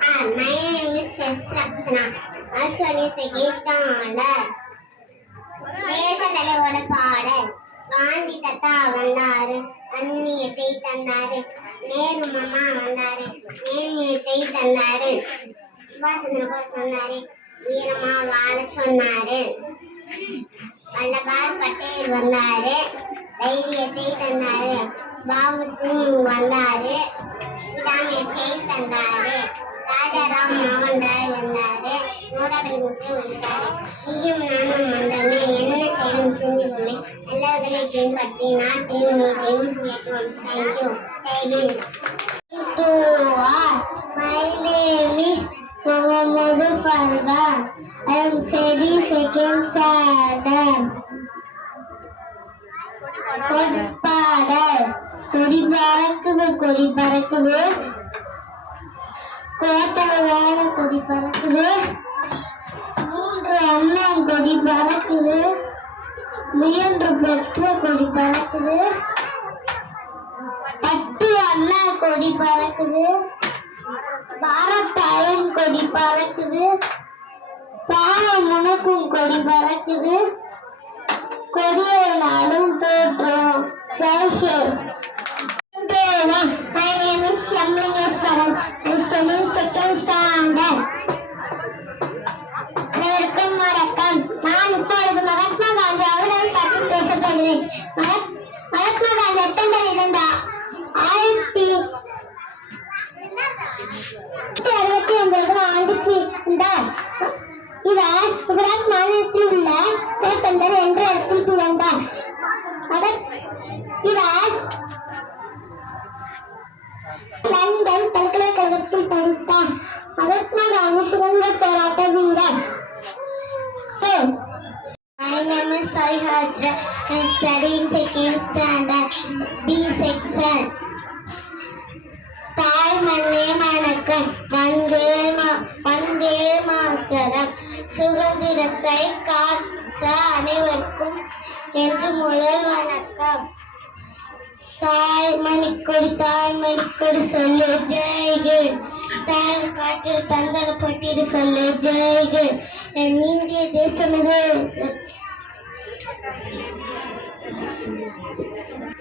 My name is S. Lakshana. Actually, second standard. தேச தலைவோட பாடல். காந்தி தாத்தா வந்தாரு, அந்நியத்தை தந்தாரு. நேரு மாமா வந்தாரு, நேர்மையத்தை தந்தாரு. சுபாஷ் சந்திர போஸ் வந்தாரு, வீரமா வாழ சொன்னாரு. வல்லபாய் பட்டேல் வந்தாரு, தைரியத்தை தந்தாரு. பாபு சிங் வந்தாரு, விடாமுயற்சியை தந்தாரு. ராஜாராம் மோகன் ராய் வந்தாரு, நூறாபடி முற்று வந்தாரு. நீயும் நானும் வந்தோமே, என்ன செய்யும் சிந்தியுமே, நல்லவர்களை பின்பற்றி நாட்டையும் நீட்டையும் உயர்த்துவோம். Thank you. My name is Mohammed Fardan. I am studying second standard. கொடி பறக்குது, கொடி பறக்குது, கோட்டையான கொடி பறக்குது. 3 அண்ணன் கொடி பறக்குது, முயன்று பெற்ற கொடி பறக்குது. 10 அண்ணா கொடி பறக்குது, பாரத்தாயின் கொடி பறக்குது. பாவம் முனக்கும் கொடி பறக்குது, கொடியை நாடும் தோற்றோம். My name is Shamlineswaran. I am studying second standard. அனைவருக்கும் வணக்கம். நான் இப்பொழுது மகாத்மா காந்தி அவர்களை பற்றி பேசப் போகிறேன். மகாத்மா காந்தி செப்டம்பர் 2, 1869 ஆண்டுக்கு இருந்தார். இவர் குஜராத் மாநிலத்தில் உள்ள போர்பந்தர் என்ற இடத்தில் பிறந்தார். இவர் லண்டன் பல்கலைக்கழகத்தில் படித்தார். மகாத்மா காந்தி சுதந்திர போராட்ட வீரர். My name is Sai Hajra. I am studying second standard B section. தாய் மண்ணே வணக்கம், வந்தே மாதரம். சுதந்திரத்தை காத்த அனைவருக்கும் என்று முதல் வணக்கம். தாய் மணிக்கொடி சொல்லு ஜெய்கு. தாய் காட்டில் தந்தர பட்டியல் சொல்லு ஜெய்கு. என் இந்திய தேசம் இது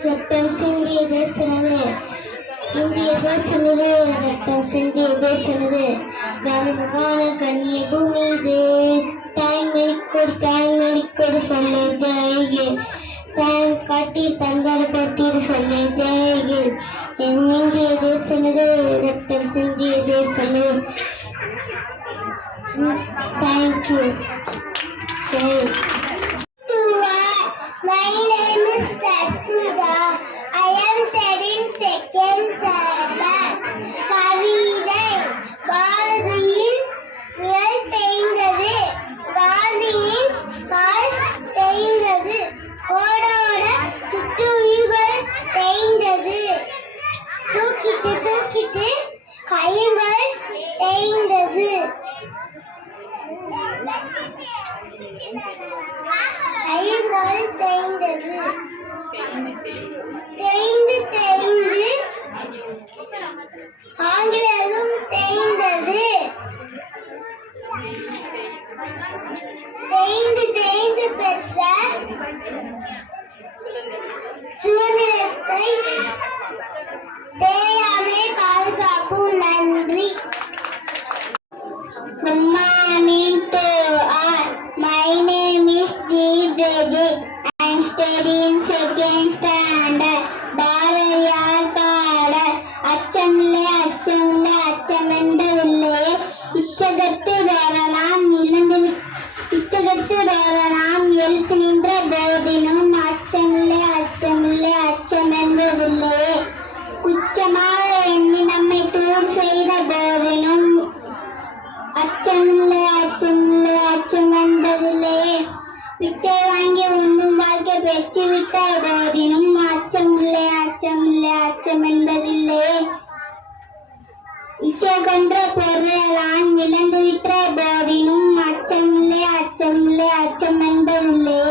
ரத்தம் சிந்திய தேசம் இது. இந்திய தேசம் இது ரத்தம் சிந்திய தேசம் இது. ஜனகான கண்ணிய பூமி இது. தாய் மணிக்கொடி சொல்லு ஜெய்கு. தாய் காட்டில் தந்தர பட்டியல் சொல்லு ஜெய்கு. என் இந்திய தேசம் இது ரத்தம் சிந்திய தேசம் இது. Thank you. My name is Tasmida. I am studying second standard. கவிதை. பாரதியின் நிழல் தேய்ந்தது, காந்தியின் கால் தேய்ந்தது, ஓடோட சுட்டு உயிர்கள் தேய்ந்தது, தூக்கிட்டு கைகள் தேய்ந்தது, கைகள் தேய்ந்தது, தேய்ந்து ஆங்கிலம் தேய்ந்தது, தேய்ந்து பெற்ற சுதந்திரத்தை தேயாமை பாதுகாக்கும். நன்றி. Good morning to all. My name is G. Brady. I am studying second standard. Bharathiyar பாடல். அச்சமில்லை அச்சமென்றதில்லை, இச்சகத்து நாம் எழுத்து நின்ற போதினும் அச்சமில்லை அச்சமென்றதில்லை. குச்சமாக எண்ணி நம்மை தூர் செய்த போதினும் அச்சமில்லை அச்சமென்றதில்லை. பிச்சை வாங்கி உண்ணும் வாழ்க்கை பெற்றுவிட்ட போதினும் அச்சமில்லை அச்சமென்றதில்லை. இச்சை கொன்ற பொருளான் இழந்துவிட்ட போதினும் அச்சமில்லை அச்சமென்றதில்லை.